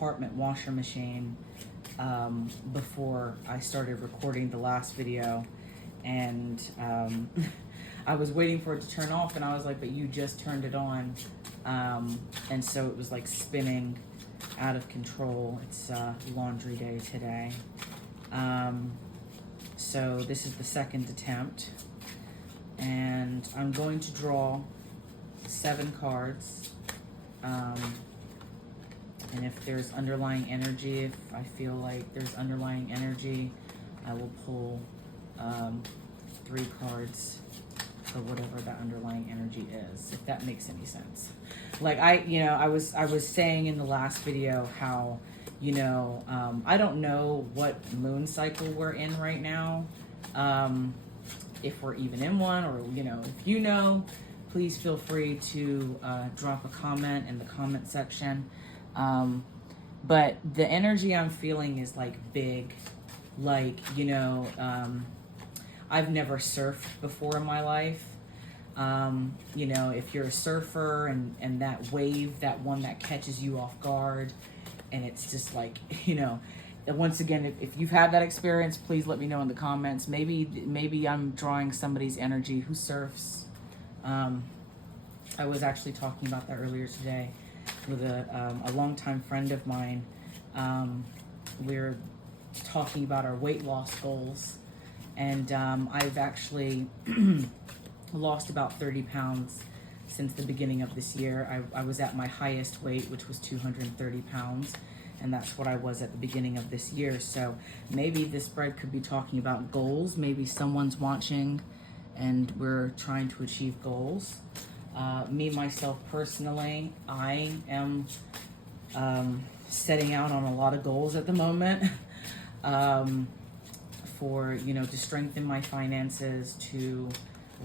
apartment washer machine before I started recording the last video, and I was waiting for it to turn off, and I was like, but you just turned it on. And so it was like spinning out of control. It's laundry day today. So this is the second attempt, and I'm going to draw 7 cards. And if there's underlying energy, if I feel like there's underlying energy, I will pull 3 cards for whatever that underlying energy is, if that makes any sense. Like I was saying in the last video how, I don't know what moon cycle we're in right now, if we're even in one, or if you know, please feel free to drop a comment in the comment section. But the energy I'm feeling is like big, like, I've never surfed before in my life. If you're a surfer and that wave, that one that catches you off guard, and it's just like, once again, if you've had that experience, please let me know in the comments. Maybe I'm drawing somebody's energy who surfs. I was actually talking about that earlier today with a longtime friend of mine. We were talking about our weight loss goals, and I've actually lost about 30 pounds since the beginning of this year. I was at my highest weight, which was 230 pounds, and that's what I was at the beginning of this year. So maybe this spread could be talking about goals. Maybe someone's watching and we're trying to achieve goals. Me, myself, personally, I am setting out on a lot of goals at the moment for, to strengthen my finances, to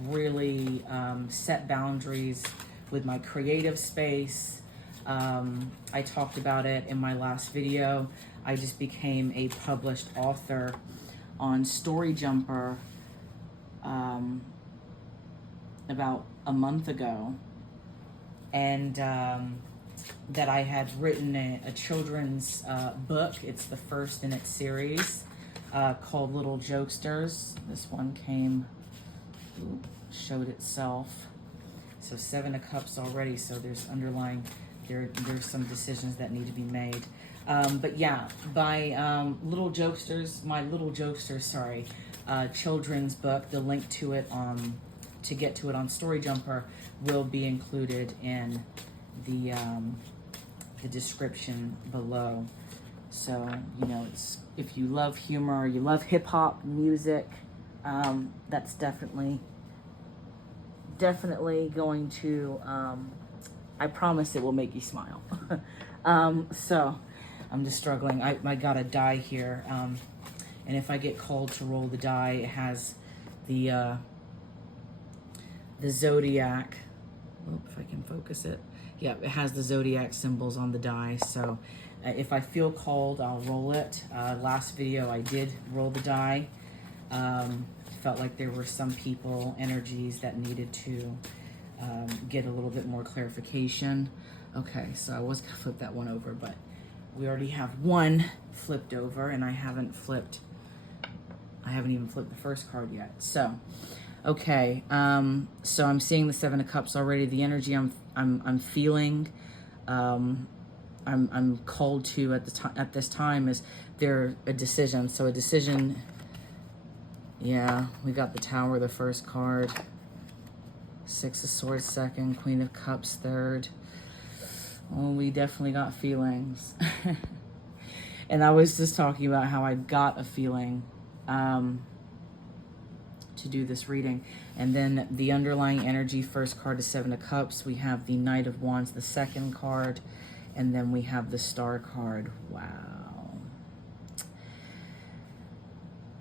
really set boundaries with my creative space. I talked about it in my last video. I just became a published author on Story Jumper about a month ago, and that I had written a children's book. It's the first in its series, called Little Jokesters. This one showed itself. So 7 of Cups already, so there's underlying, there's some decisions that need to be made. But yeah, by Little Jokesters, my Little Jokesters, children's book, the link to it to get to it on Story Jumper will be included in the description below. So, it's, if you love humor, you love hip hop music, that's definitely going to, I promise it will make you smile. So I'm just struggling. I got a die here. And if I get called to roll the die, it has the zodiac. If I can focus it. Yeah, it has the zodiac symbols on the die. So if I feel called, I'll roll it. Last video, I did roll the die. Felt like there were some people, energies that needed to get a little bit more clarification. Okay, so I was gonna flip that one over, but we already have one flipped over, and I haven't even flipped the first card yet. So, okay, so I'm seeing the 7 of Cups already. The energy I'm feeling, I'm called to at this time is there a decision. So a decision. Yeah, we got the Tower, the first card. 6 of Swords second, Queen of Cups third. Oh, we definitely got feelings. And I was just talking about how I got a feeling to do this reading. And then the underlying energy, first card is 7 of Cups. We have the Knight of Wands, the second card. And then we have the Star card. Wow.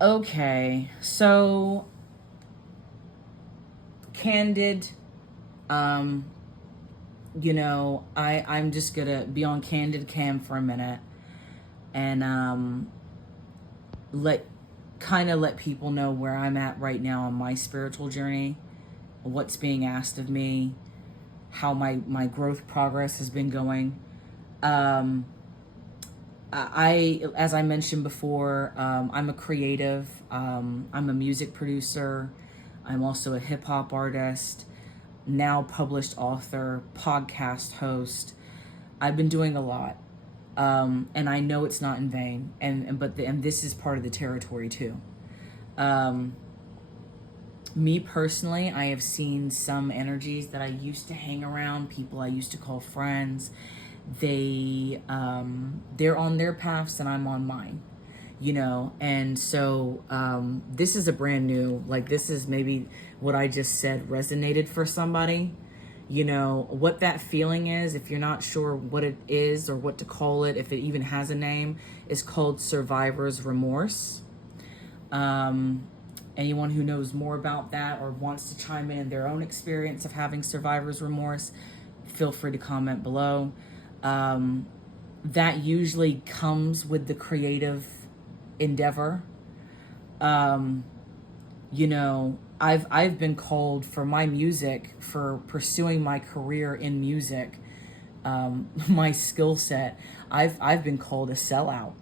Okay, so candid, I'm just gonna be on candid cam for a minute and let people know where I'm at right now on my spiritual journey, what's being asked of me, how my growth progress has been going. as I mentioned before, I'm a creative. I'm a music producer. I'm also a hip hop artist, now published author, podcast host. I've been doing a lot, and I know it's not in vain. And this is part of the territory too. Me personally, I have seen some energies that I used to hang around, people I used to call friends. They're on their paths and I'm on mine, and so this is a brand new, like, this is maybe what I just said resonated for somebody. What that feeling is, if you're not sure what it is or what to call it, if it even has a name, is called survivor's remorse. Anyone who knows more about that or wants to chime in their own experience of having survivor's remorse, feel free to comment below. That usually comes with the creative endeavor. I've been called for my music, for pursuing my career in music, my skill set. I've been called a sellout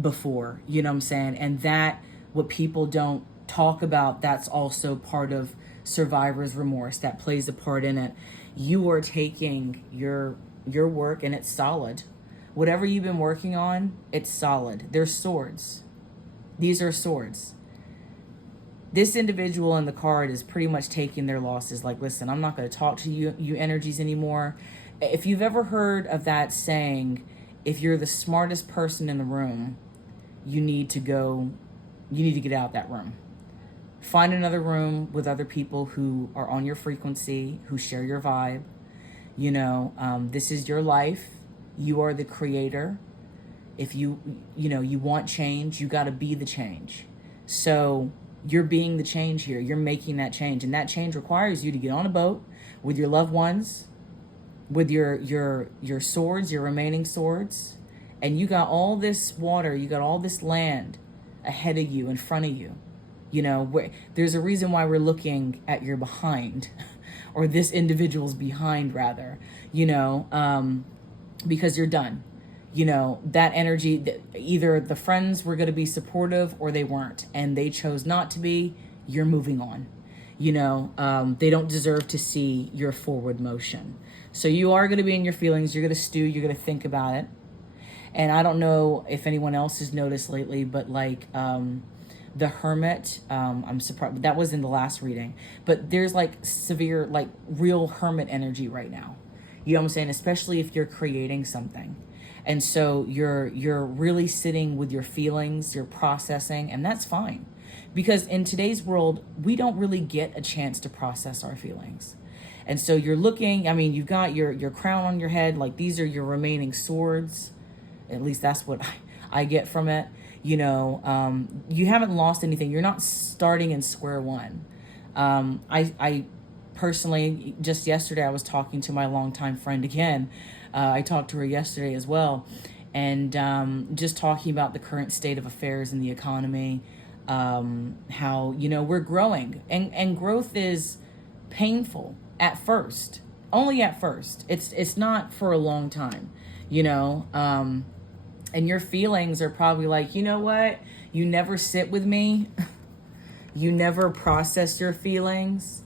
before, you know what I'm saying? And that, what people don't talk about, that's also part of survivor's remorse. That plays a part in it. You are taking your work and it's solid. Whatever you've been working on, it's solid. They're swords. These are swords. This individual in the card is pretty much taking their losses. Like, listen, I'm not going to talk to you energies anymore. If you've ever heard of that saying, if you're the smartest person in the room, you need to get out of that room. Find another room with other people who are on your frequency, who share your vibe. This is your life. You are the creator. If you want change, you got to be the change. So you're being the change here. You're making that change. And that change requires you to get on a boat with your loved ones, with your swords, your remaining swords. And you got all this water, you got all this land ahead of you, in front of you. There's a reason why we're looking at your behind, or this individual's behind rather, because you're done. That energy, either the friends were going to be supportive or they weren't, and they chose not to be. You're moving on. They don't deserve to see your forward motion. So you are going to be in your feelings. You're going to stew. You're going to think about it. And I don't know if anyone else has noticed lately, but like the Hermit, I'm surprised that was in the last reading, but there's like severe, like real Hermit energy right now. You know what I'm saying? Especially if you're creating something. And so you're really sitting with your feelings, you're processing, and that's fine. Because in today's world, we don't really get a chance to process our feelings. And so you're looking, you've got your crown on your head, like these are your remaining swords. At least that's what I get from it. You haven't lost anything. You're not starting in square one. I personally, just yesterday, I was talking to my longtime friend again. I talked to her yesterday as well. And just talking about the current state of affairs in the economy, how, we're growing. And growth is painful at first. Only at first. It's not for a long time, and your feelings are probably like, you know what? You never sit with me. You never process your feelings.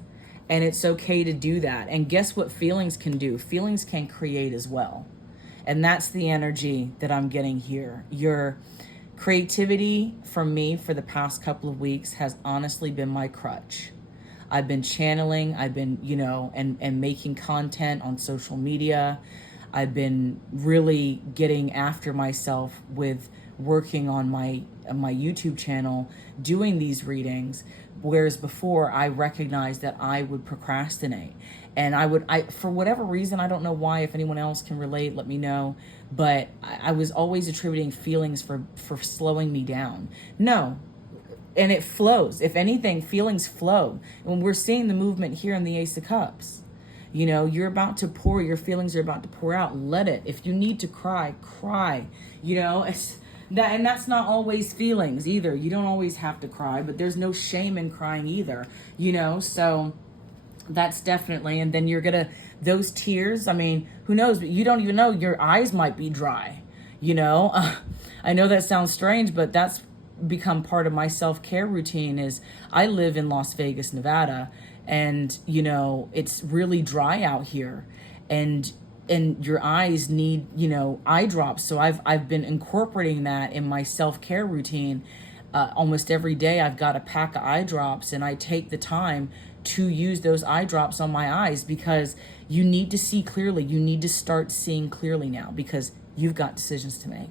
And it's okay to do that. And guess what feelings can do? Feelings can create as well. And that's the energy that I'm getting here. Your creativity from me for the past couple of weeks has honestly been my crutch. I've been channeling, I've been, and making content on social media. I've been really getting after myself with working on my YouTube channel, doing these readings, whereas before I recognized that I would procrastinate. And I for whatever reason, I don't know why, if anyone else can relate, let me know, but I was always attributing feelings for slowing me down. No. And it flows. If anything, feelings flow. And we're seeing the movement here in the Ace of Cups. You're about to pour, your feelings are about to pour out. Let it. If you need to cry, cry. It's that, and that's not always feelings either. You don't always have to cry, but there's no shame in crying either. So that's definitely, and then those tears, who knows, but you don't even know, your eyes might be dry. You know, I know that sounds strange, but that's become part of my self-care routine. Is I live in Las Vegas, Nevada, and you know, it's really dry out here, and your eyes need, you know, eye drops. So I've been incorporating that in my self-care routine. Almost every day I've got a pack of eye drops, and I take the time to use those eye drops on my eyes, because you need to see clearly. You need to start seeing clearly now, because you've got decisions to make.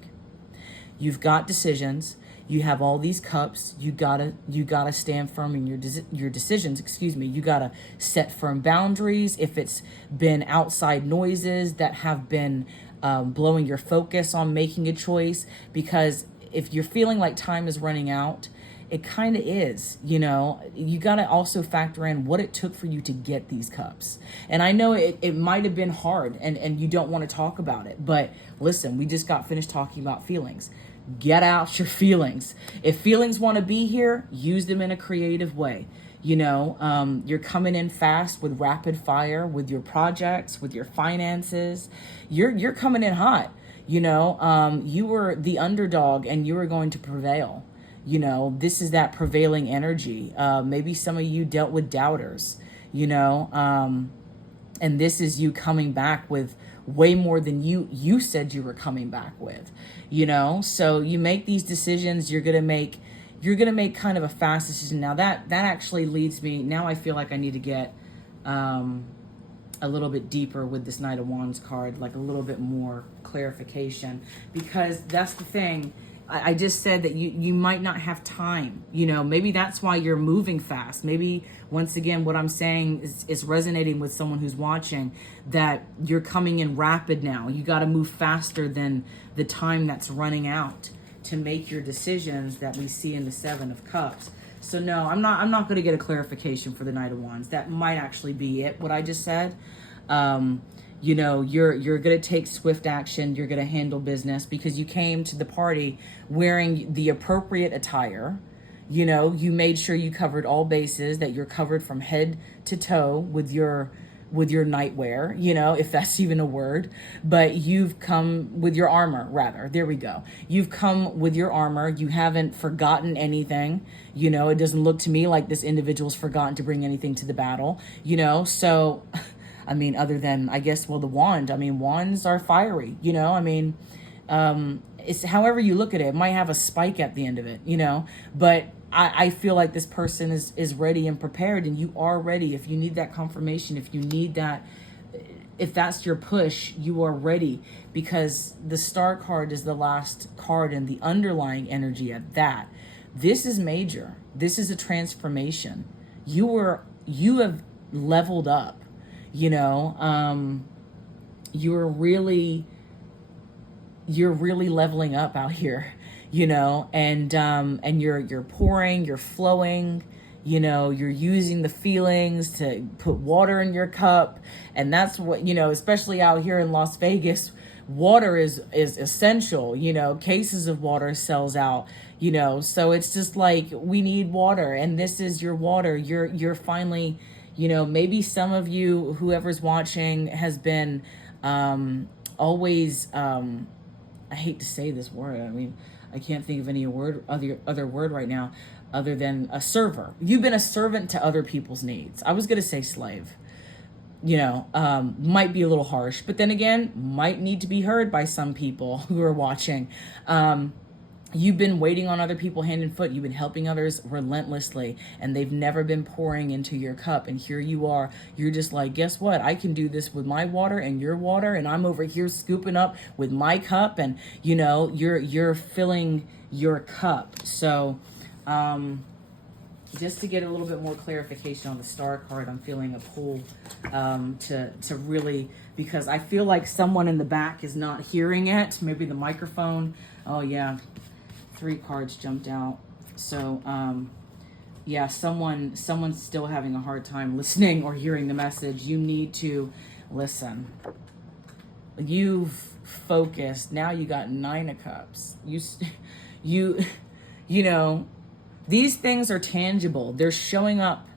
You've got decisions. You have all these cups. You gotta stand firm in your decisions. Excuse me. You gotta set firm boundaries. If it's been outside noises that have been blowing your focus on making a choice, because if you're feeling like time is running out, it kind of is. You know, you got to also factor in what it took for you to get these cups. And I know it might have been hard, and you don't want to talk about it, but listen, we just got finished talking about feelings. Get out your feelings. If feelings want to be here, use them in a creative way. You know, you're coming in fast with rapid fire, with your projects, with your finances. You're coming in hot. You know, you were the underdog and you were going to prevail. You know, this is that prevailing energy. Maybe some of you dealt with doubters, you know, and this is you coming back with way more than you said you were coming back with, you know. So you make these decisions. You're gonna make kind of a fast decision. Now that actually leads me. Now I feel like I need to get a little bit deeper with this Knight of Wands card, like a little bit more clarification, because that's the thing. I just said that you might not have time. You know, maybe that's why you're moving fast. Maybe, once again, what I'm saying is resonating with someone who's watching, that you're coming in rapid now. You got to move faster than the time that's running out to make your decisions that we see in the Seven of Cups. So no, I'm not going to get a clarification for the Knight of Wands. That might actually be it, what I just said. You know, you're going to take swift action. You're going to handle business because you came to the party wearing the appropriate attire. You know, you made sure you covered all bases, that you're covered from head to toe with your nightwear, you know, if that's even a word. But you've come with your armor, rather. There we go. You've come with your armor. You haven't forgotten anything. You know, it doesn't look to me like this individual's forgotten to bring anything to the battle, you know. So I mean, other than, I guess, well, the wand. I mean, wands are fiery, you know. I mean, it's however you look at it. It might have a spike at the end of it, you know. But I feel like this person is ready and prepared, and you are ready. If you need that confirmation, if you need that, if that's your push, you are ready, because the Star card is the last card and the underlying energy of that. This is major. This is a transformation. You have leveled up. You know, you're really leveling up out here, you know, and you're pouring, you're flowing, you know, you're using the feelings to put water in your cup. And that's what, you know, especially out here in Las Vegas, water is essential, you know. Cases of water sells out, you know, so it's just like, we need water, and this is your water. You're finally, you know, maybe some of you, whoever's watching, has been always, I hate to say this word. I mean, I can't think of any other word right now other than a server. You've been a servant to other people's needs. I was going to say slave. You know, might be a little harsh, but then again, might need to be heard by some people who are watching. You've been waiting on other people hand and foot. You've been helping others relentlessly, and they've never been pouring into your cup. And here you are. You're just like, guess what? I can do this with my water and your water, and I'm over here scooping up with my cup. And you know, you're filling your cup. So, just to get a little bit more clarification on the Star card, I'm feeling a pull to really, because I feel like someone in the back is not hearing it. Maybe the microphone. Oh yeah. 3 cards jumped out. So, yeah, someone's still having a hard time listening or hearing the message. You need to listen. You've focused. Now you got 9 of Cups. You know, these things are tangible. They're showing up,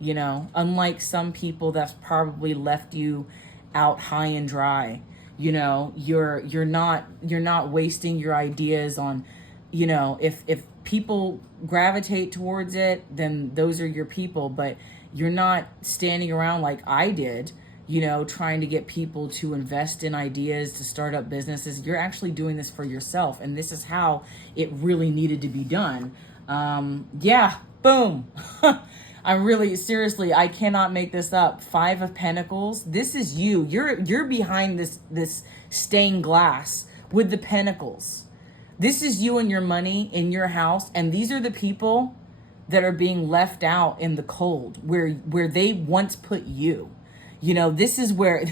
you know, unlike some people that's probably left you out high and dry. You're not wasting your ideas on, if people gravitate towards it, then those are your people. But you're not standing around like I did, trying to get people to invest in ideas, to start up businesses. You're actually doing this for yourself, and this is how it really needed to be done. Yeah, boom. I'm really, seriously, I cannot make this up. 5 of Pentacles. This is you. You're behind this stained glass with the Pentacles. This is you and your money in your house, and these are the people that are being left out in the cold, where they once put you. This is where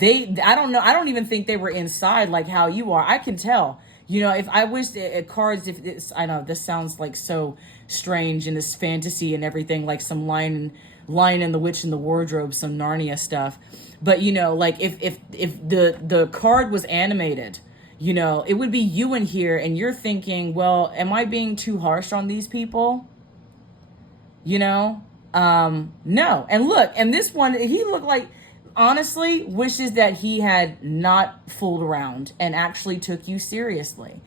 I don't know, I don't even think they were inside like how you are. I can tell. If I wish cards, if it's, I know this sounds like so strange and this fantasy and everything, like some Lion and the Witch in the Wardrobe, some Narnia stuff. But like if the card was animated, it would be you in here, and you're thinking, well, am I being too harsh on these people? No. And look, and this one, he looked like, honestly, wishes that he had not fooled around and actually took you seriously.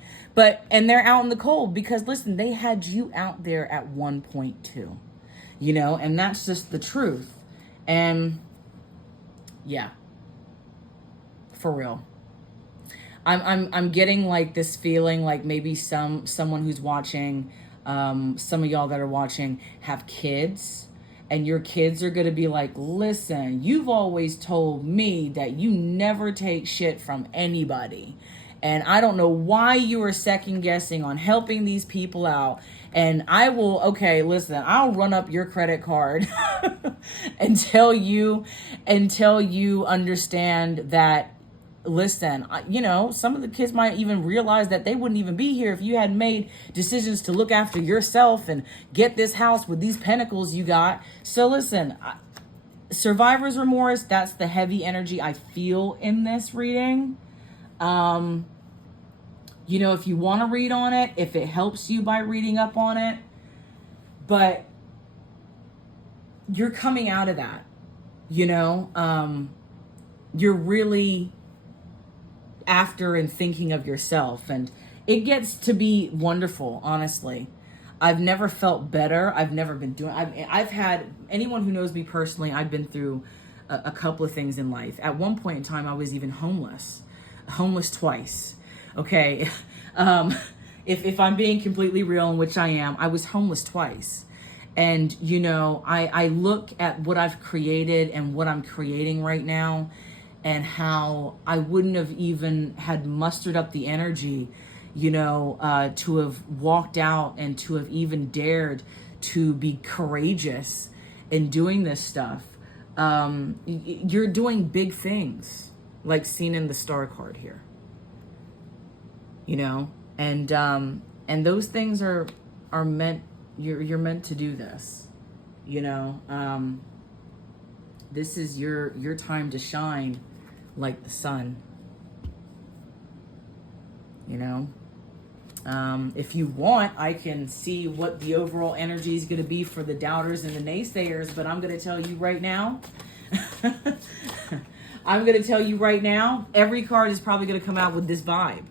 And they're out in the cold because, listen, they had you out there at 1.2, and that's just the truth. And yeah, for real. I'm getting like this feeling like maybe someone who's watching, some of y'all that are watching have kids, and your kids are going to be like, listen, you've always told me that you never take shit from anybody. And I don't know why you are second guessing on helping these people out. And I'll run up your credit card until you understand that, listen, some of the kids might even realize that they wouldn't even be here if you had made decisions to look after yourself and get this house with these pentacles you got. So listen, survivor's remorse, that's the heavy energy I feel in this reading. If you want to read on it, if it helps you by reading up on it, but you're coming out of that, you're really after and thinking of yourself, and it gets to be wonderful. Honestly, I've never felt better. I've never been doing, I've had, anyone who knows me personally, I've been through a couple of things in life. At one point in time, I was even homeless twice. Okay. If I'm being completely real, in which I am, I was homeless twice. And, I look at what I've created and what I'm creating right now, and how I wouldn't have even had mustered up the energy, to have walked out and to have even dared to be courageous in doing this stuff. You're doing big things, like seen in the star card here, and those things are meant, you're meant to do this, this is your time to shine like the sun, if you want, I can see what the overall energy is going to be for the doubters and the naysayers, but I'm going to tell you right now, every card is probably going to come out with this vibe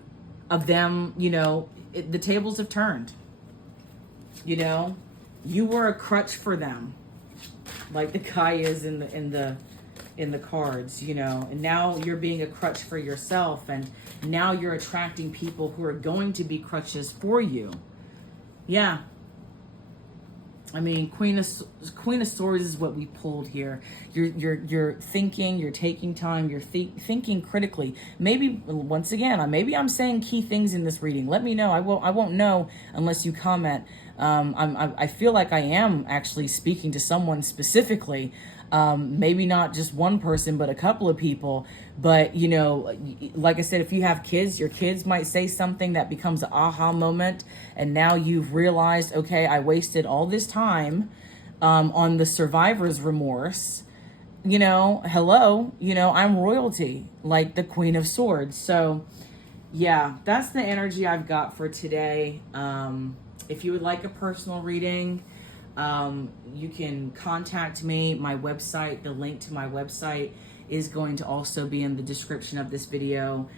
of them, the tables have turned, you were a crutch for them, like the guy is in the cards, and now you're being a crutch for yourself, and now you're attracting people who are going to be crutches for you. Yeah. I mean, Queen of Swords is what we pulled here. You're thinking, you're taking time, you're thinking critically. Maybe, once again, maybe I'm saying key things in this reading. Let me know. I won't know unless you comment. I feel like I am actually speaking to someone specifically. Maybe not just one person, but a couple of people. But, like I said, if you have kids, your kids might say something that becomes an aha moment. And now you've realized, okay, I wasted all this time on the survivor's remorse. Hello, I'm royalty, like the Queen of Swords. So, yeah, that's the energy I've got for today. If you would like a personal reading, you can contact me. My website, the link to my website is going to also be in the description of this video.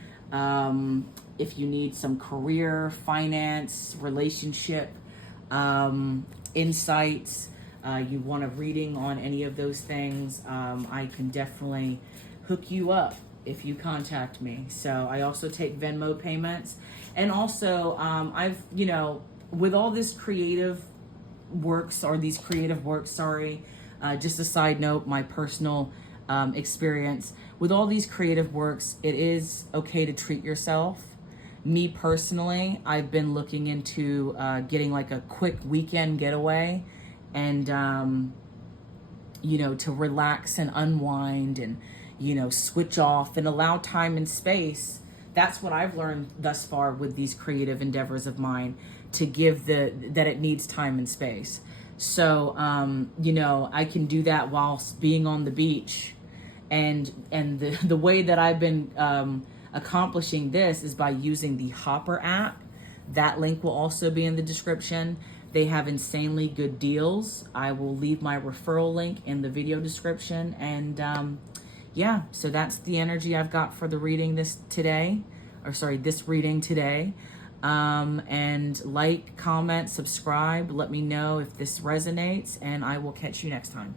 If you need some career, finance, relationship insights, you want a reading on any of those things, I can definitely hook you up if you contact me. So I also take Venmo payments. And also, I've, with all this creative works, just a side note, my personal experience with all these creative works, it is okay to treat yourself. Me personally, I've been looking into getting like a quick weekend getaway and, to relax and unwind and, switch off and allow time and space. That's what I've learned thus far with these creative endeavors of mine, to give that it needs time and space. So, I can do that whilst being on the beach. And the way that I've been accomplishing this is by using the Hopper app. That link will also be in the description. They have insanely good deals. I will leave my referral link in the video description. And so that's the energy I've got for the reading this reading today. And like, comment, subscribe, let me know if this resonates, and I will catch you next time.